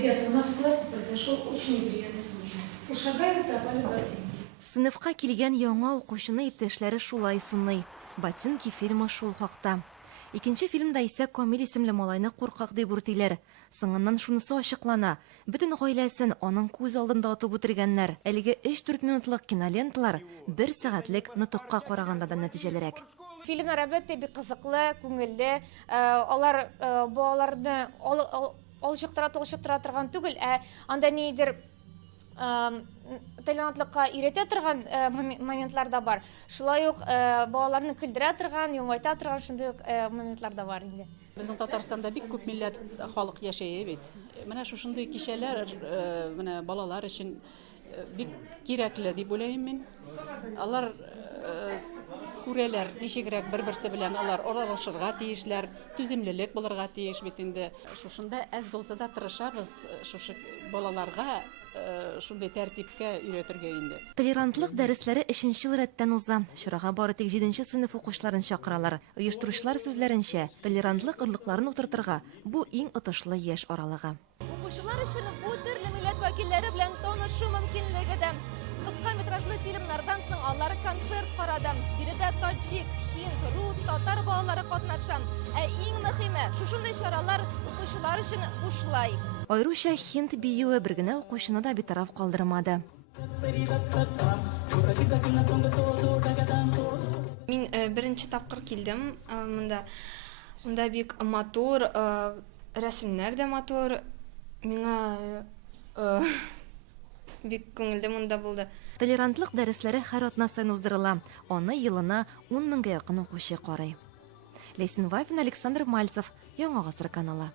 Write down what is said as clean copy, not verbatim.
Ребята, у нас в классе произошел очень неприятный случай. У Шагаева пропали ботинки. Сыновка килгән яңа укучыны иптәшләре шулай сыный. Ботинки фильмы шул хакта. Икенче фильмда исә Камил исемле малайны куркак дип үртиләр. Соңыннан шунысы ачыклана. Бөтен гаиләсен аның күз алдында атып үтергәннәр. Әлеге 3-4 минутлык киноленталар 1 сәгатьлек нутыкка караганда да нәтиҗәлерәк. Фильмнар әлбәттә бик кызыклы, күңелле. Алар балаларны алышыктыра торган түгел, анда нидер талантлыкка өйрәтә торган моментлар да бар. Шулай ук балаларны көлдерә торган, елмайта торган шундый моментлар да бар инде. Безнең Татарстанда бик күп милләт халык яшәй бит. Менә шушындый кичәләр менә балалар өчен бик кирәкле дип уйлыйм мин. Алар күрәләр, ничегрәк бер-берсе белән алар аралашырга тиешләр, түземлелек булырга тиеш бит инде. Шушында әз булса да тырышабыз шушы балаларга шундый тәртипкә өйрәтергә инде. Толерантлык дәресләре 3нче ел рәттән уза. Чарага бары тик 7нче сыйныф укучыларын чакыралар. Оештыручылар сүзләренчә, толерантлык орлыкларын утыртырга бу иң отышлы яшь аралыгы. Укучылар өчен бу төрле милләт вәкилләре белән танышу мөмкинлеге дә. Кыска метражлы фильмнардан соң алар концерт карады. Биредә таҗик, һинд, рус, татар балалары катнаша. Иң мөһиме, шушындый чаралар укучылар өчен бушлай. Айруча һинд биюе бер генә укучыны да битараф калдырмады. Мин беренче тапкыр килдем. Монда бик матур, рәсемнәр дә матур. Миңа бик күңелле монда булды. Толерантлык дәресләре һәр атна саен уздырыла. Аны елына 10 меңгә якын укучы карый. Лейсин Вафин, Александр Мальцев, Яңа Гасыр каналы.